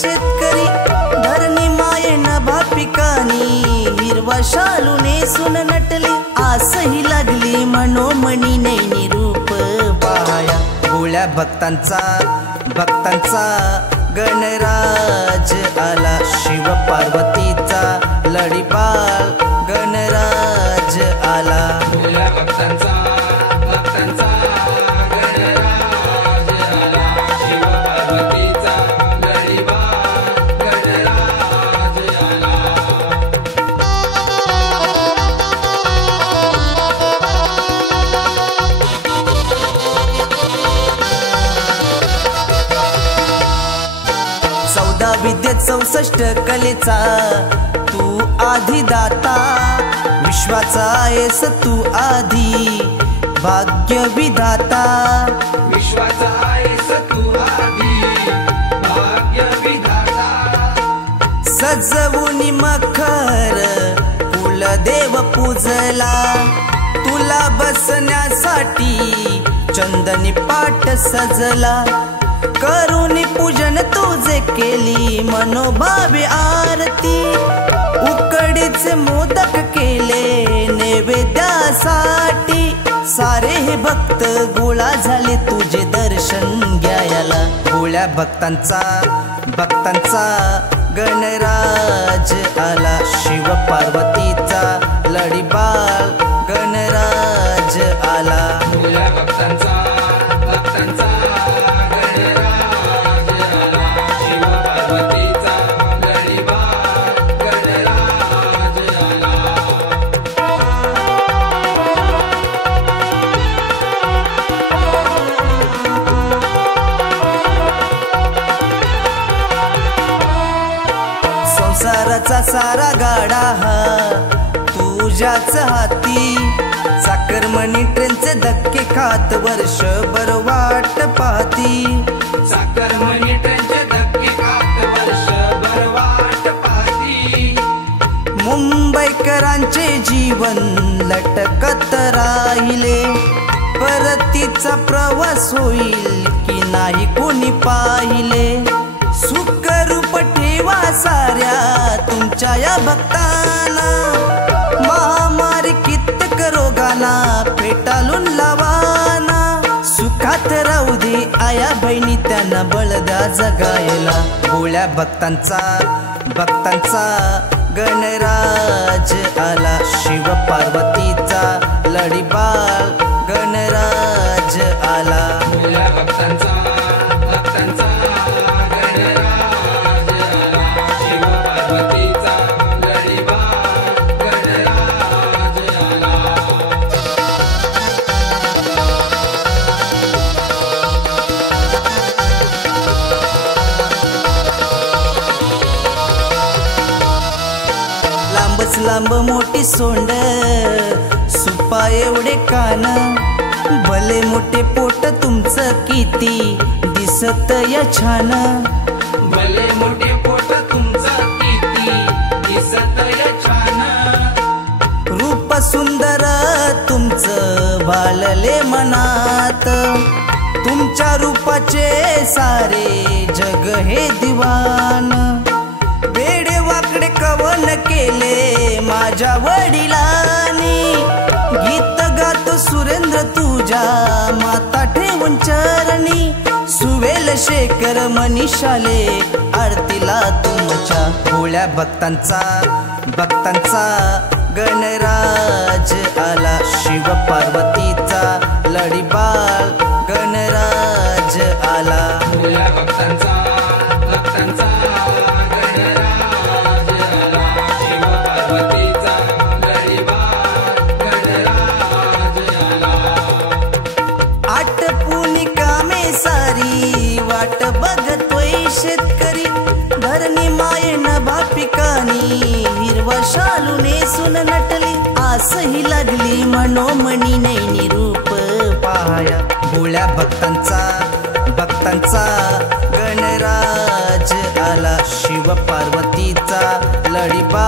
शेतकरी धरणी मायेन भापिकानी हिरवा शालू नेसून नटली आसही लागली मनोमणी नैनी रूप पाया भोळ्या भक्तांचा गणराज आला शिव पार्वतीचा लढीपाल गणराज आला भोळ्या भक्तांचा गणराज आला शिव पार्वतीचा लढीपाल गणराज आला चौदा विद्येत 64 कलेचा तू आधी दाता विश्वाचा आहेस तू आधी भाग्य विधाता विश्वाचा आहेस तू आधी भाग्य विधाता सजवून मखर कुलदेव पूजला तुला बसण्यासाठी चंदनी पाट सजला करुणी पूजन तुझे केली मनोभावे आरती उकडीचे मोदक केले नैवेद्यासाठी सारे हे भक्त गोळा झाले तुझे दर्शन घ्यायला भोळ्या भक्तांचा गणराज आला शिव पार्वतीचा लढीपाल गणराज आला भोळ्या भक्तांचा संसाराचा सारा गाडा हा तुझ्याच हाती चाकरमणी ट्रेनचे धक्के खात वर्षभर वाट पाहती चाकरमणी ट्रेनचे धक्के खात वर्षभर वाट पाहती मुंबईकरांचे जीवन लटकत राहिले परतीचा प्रवास होईल की नाही कोणी पाहिले सुखरूप ठेवा साऱ्या तुमच्या या भक्तांना महामारी कित्येक रोगांना पेटाळून लावाना सुखात राहू दे आया बहिणी त्यांना बळद्या जगायला भोळ्या भक्तांचा गणराज आला शिव पार्वतीचा लढीपाल गणराज आला भोळ्या भक्तांचा लांब मोठी सोंड सुपा एवढे कान भले मोठे पोट तुमचं किती दिसत या छान भले मोठे पोट तुमचं किती दिसत या छान रूप सुंदर तुमचं भाळले मनात तुमच्या रूपाचे सारे जग हे दिवान वेडे वाकडे कवन केले माझ्या वडिलांनी गीत गात सुरेंद्र तुझ्या माता ठेवून चरणी सुवेल शेखर मनीषाले आरतीला तुमच्या भोळ्या भक्तांचा गणराज आला शिव पार्वतीचा लढीपाल गणराज आला भोळ्या भक्तांचा वाट बघतोय शेतकरी धरणी मायेन भापिकानी हिरवा शालू नेसून नटली आसही लागली मनोमणी नैनी रूप पाया भोळ्या भक्तांचा गणराज आला शिव पार्वतीचा लढीपाल